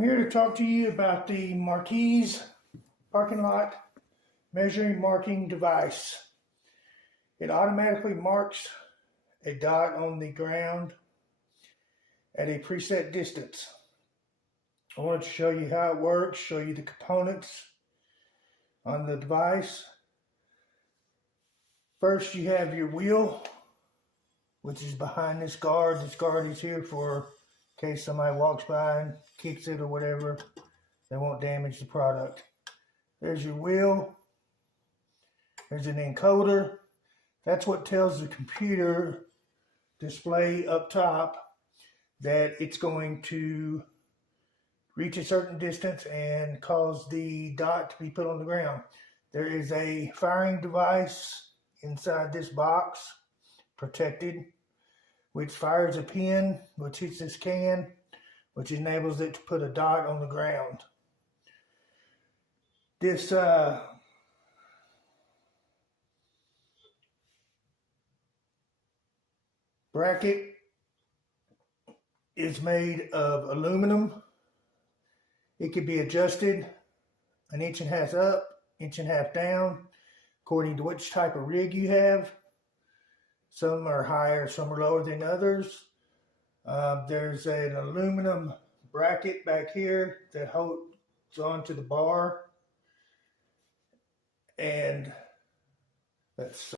I'm here to talk to you about the MarkEZ parking lot measuring marking device. It automatically marks a dot on the ground at a preset distance. I wanted to show you how it works, show you the components on the device. First, you have your wheel, which is behind this guard. This guard is here for in case somebody walks by and kicks it or whatever. They won't damage the product. There's your wheel. There's an encoder. That's what tells the computer display up top that it's going to reach a certain distance and cause the dot to be put on the ground. There is a firing device inside this box, protected, which fires a pin, which hits this can, which enables it to put a dot on the ground. This bracket is made of aluminum. It can be adjusted 1.5 inches up, 1.5 inches down, according to which type of rig you have. Some are higher, some are lower than others. There's an aluminum bracket back here that holds onto the bar. And that's